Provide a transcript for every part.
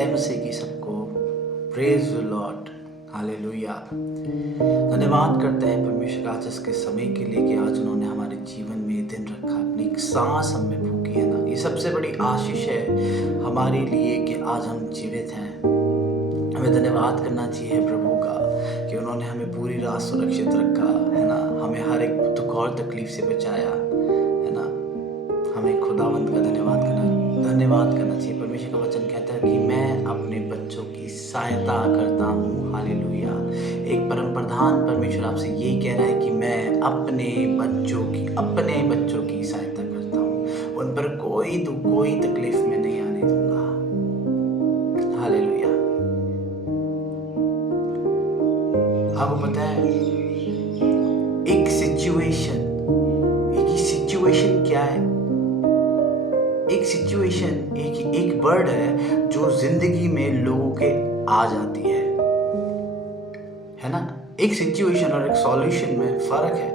जय मसीह की सबको। Praise the Lord, hallelujah. धन्यवाद करते हैं परमेश्वर का आज इसके समय के लिए कि आज उन्होंने हमारे जीवन में ये दिन रखा, अपनी एक सांस हम में फूकी है ना। ये सबसे बड़ी आशीष है हमारे लिए कि आज हम जीवित हैं। हमें धन्यवाद करना चाहिए प्रभु का कि उन्होंने हमें पूरी रात सुरक्षित रखा है ना, हमें हर एक दुख और तकलीफ से बचाया है ना। हमें खुदावंद का धन्यवाद करना चाहिए। परमेश्वर का वचन कहता है कि मैं अपने बच्चों की सहायता करता हूँ, हालेलुया। एक परम प्रधान परमेश्वर आपसे ये कह रहा है कि मैं अपने बच्चों की सहायता करता हूँ। उन पर कोई दुख कोई तकलीफ में नहीं आने दूंगा, हालेलुया। आपको पता है एक सिचुएशन क्या है? एक वर्ड है जो जिंदगी में लोगों के आ जाती है ना। एक सिचुएशन और एक सॉल्यूशन में फर्क है।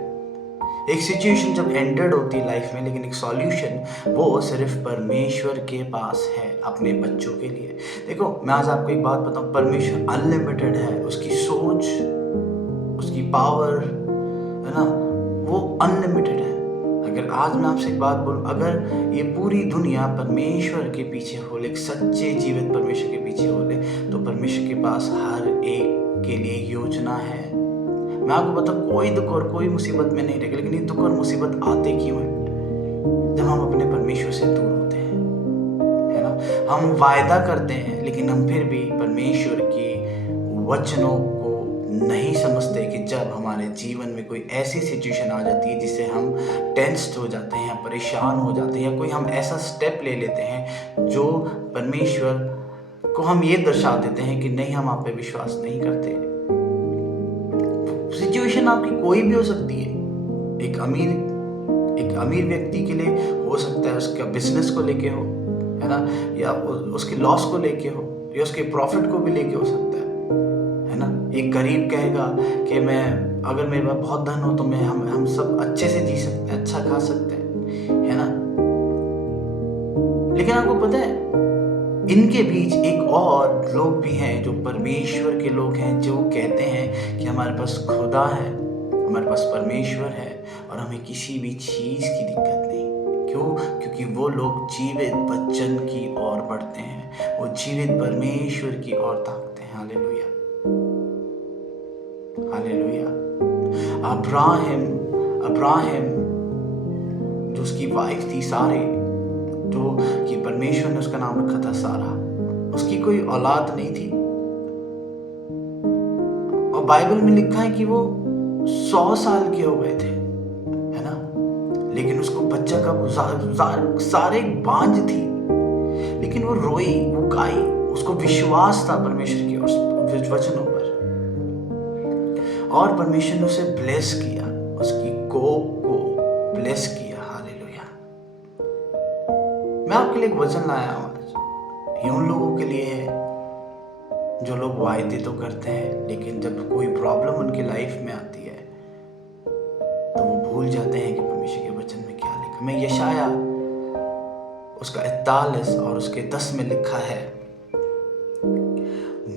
एक सिचुएशन जब एंटर्ड होती है लाइफ में, लेकिन एक सॉल्यूशन वो सिर्फ परमेश्वर के पास है अपने बच्चों के लिए। देखो, मैं आज आपको एक बात बताऊं, परमेश्वर अनलिमिटेड है। उसकी सोच, उसकी पावर है ना, वो अनलिमिटेड है। अगर आज मैं आपसे एक बात बोलूं, अगर ये पूरी दुनिया परमेश्वर के पीछे हो ले, सच्चे जीवित परमेश्वर के पीछे हो ले, तो परमेश्वर के पास हर एक के लिए योजना है। मैं आपको बताऊं, कोई दुख और कोई मुसीबत में नहीं रहेगा, लेकिन ये दुख और मुसीबत आते क्यों है? जब हम अपने परमेश्वर से दूर होते हैं, है ना। हम वायदा करते हैं, लेकिन हम फिर भी परमेश्वर के वचनों को नहीं समझते कि जब हमारे जीवन में कोई ऐसी सिचुएशन आ जाती है जिससे हम टेंस्ड हो जाते हैं, परेशान हो जाते हैं, या कोई हम ऐसा स्टेप ले लेते हैं जो परमेश्वर को हम ये दर्शा देते हैं कि नहीं, हम आप पे विश्वास नहीं करते। सिचुएशन आपकी कोई भी हो सकती है। एक अमीर व्यक्ति के लिए हो सकता है उसका बिजनेस को लेके हो, है ना, या उसके लॉस को लेके हो, या उसके प्रॉफिट को भी लेके हो सकता है ना। एक गरीब कहेगा कि अगर मेरे पास बहुत धन हो तो हम सब अच्छे से जी सकते हैं, अच्छा खा सकते हैं, है ना। लेकिन आपको पता है, इनके बीच एक और लोग भी हैं जो परमेश्वर के लोग हैं, जो कहते हैं कि हमारे पास खुदा है, हमारे पास परमेश्वर है और हमें किसी भी चीज की दिक्कत नहीं। क्यों? क्योंकि वो लोग जीवित वचन की ओर बढ़ते हैं, वो जीवित परमेश्वर की ओर ताकते हैं। Hallelujah, hallelujah. अब्राहम जो उसकी वाइफ थी सारे, जो कि परमेश्वर ने उसका नाम रखा था सारा, उसकी कोई औलाद नहीं थी, और बाइबल में लिखा है कि वो 100 साल के हो गए थे, है ना। लेकिन उसको बच्चा का सारे बांझ थी, लेकिन वो रोई, वो गाई, उसको विश्वास था परमेश्वर के वचनों पर, और परमेश्वर ने उसे ब्लेस किया, उसकी कोख को ब्लेस किया। हालेलुया। मैं आपके लिए एक वचन लाया हूं आज। ये उन लोगों के लिए है जो लोग वायदे तो करते हैं, लेकिन जब कोई प्रॉब्लम उनकी लाइफ में आती है तो वो भूल जाते हैं कि परमेश्वर के वचन में क्या लिखा। मैं यशाया उसका 41 और उसके 10 में लिखा है,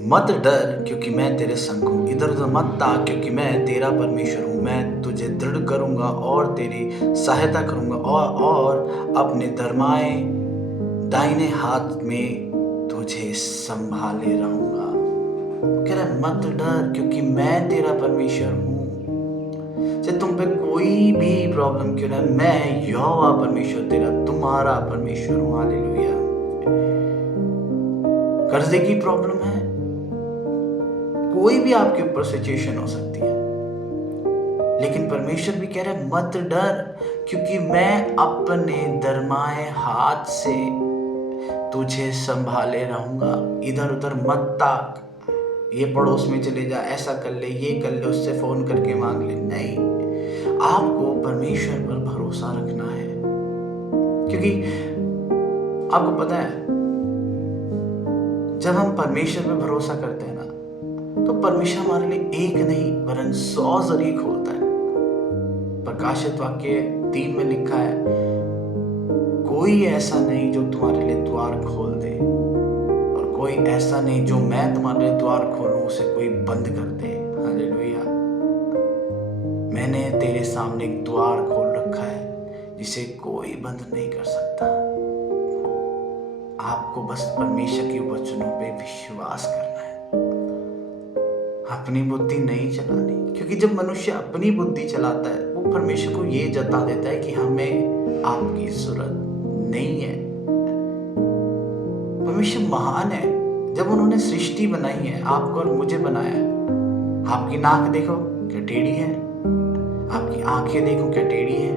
मत डर क्योंकि मैं तेरे संग हूँ, इधर उधर मत ताक क्योंकि मैं तेरा परमेश्वर हूँ। मैं तुझे दृढ़ करूंगा और तेरी सहायता करूंगा, और अपने धर्माए दाहिने हाथ में तुझे संभाले रहूंगा। कह रहा है मत डर क्योंकि मैं तेरा परमेश्वर हूँ। चाहे तुम पे कोई भी प्रॉब्लम क्यों ना, मैं यहोवा परमेश्वर तेरा तुम्हारा परमेश्वर हूँ। हालेलुया। कर्जे की प्रॉब्लम है, कोई भी आपके ऊपर सिचुएशन हो सकती है, लेकिन परमेश्वर भी कह रहा है मत डर क्योंकि मैं अपने धर्माए हाथ से तुझे संभाले रहूंगा। इधर उधर मत ताक, ये पड़ोस में चले जा, ऐसा कर ले, ये कर ले, उससे फोन करके मांग ले। नहीं, आपको परमेश्वर पर भरोसा रखना है, क्योंकि आपको पता है जब हम परमेश्वर पर भरोसा करते हैं ना, तो परमेश्वर हमारे लिए एक नहीं वरन 100 जरिए खोलता है। प्रकाशित वाक्य 3 में लिखा है, कोई ऐसा नहीं जो तुम्हारे लिए द्वार खोल दे और कोई ऐसा नहीं जो मैं तुम्हारे द्वार खोलूं उसे कोई बंद कर दे। हालेलुया। मैंने तेरे सामने एक द्वार खोल रखा है जिसे कोई बंद नहीं कर सकता। आपको बस परमेश्वर के वचनों पे विश्वास करना है, अपनी बुद्धि नहीं चलानी। क्योंकि जब मनुष्य अपनी बुद्धि चलाता है वो परमेश्वर को ये जता देता है कि हमें आपकी जरूरत नहीं है। परमेश्वर महान है। जब उन्होंने सृष्टि बनाई है, आपको और मुझे बनाया है, आपकी नाक देखो क्या टेढ़ी है, आपकी आंखें देखो क्या टेढ़ी है।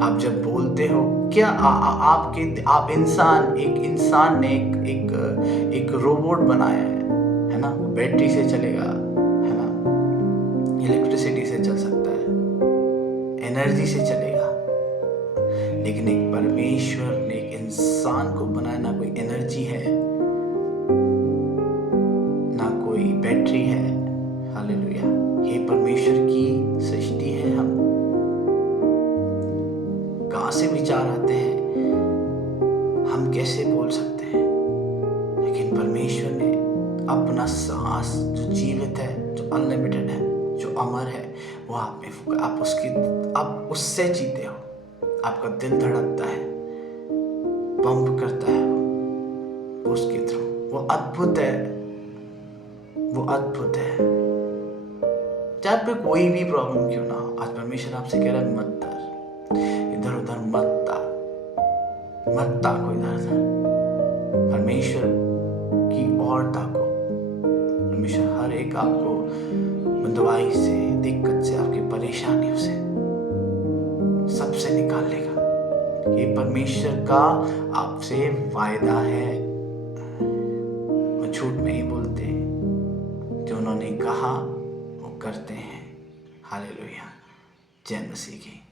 आप जब बोलते हो क्या आप इंसान ने एक रोबोट बनाया है ना, वो बैटरी से चलेगा, है ना, इलेक्ट्रिसिटी से चल सकता है, एनर्जी से चलेगा। लेकिन एक परमेश्वर ने एक इंसान को बनाया, ना कोई एनर्जी है ना कोई बैटरी है। हालेलुया। ये परमेश्वर की सृष्टि है। हम कहां से विचार आते हैं, हम कैसे बोल सकते हैं, लेकिन परमेश्वर ने अपना सांस जो जीवित है, जो अनलिमिटेड है, जो अमर है, वो आप में फूंका। आप उससे जीते हो। आपका दिल धड़कता है, पंप करता है उसके थ्रू। वो अद्भुत है, वो अद्भुत है। चाहे पे कोई भी प्रॉब्लम क्यों ना हो, आज परमेश्वर आपसे कह रहा है मत डर, इधर उधर मत ताको इधर उधर, परमेश्वर की ओर ताको। परमेश्वर हर एक आपको बंदवाई से, दिक्कत से, आपकी परेशानियों से सबसे निकाल लेगा। ये परमेश्वर का आपसे वायदा है। वो झूठ नहीं बोलते, जो उन्होंने कहा वो करते हैं। हालेलुया। जय मसीह की।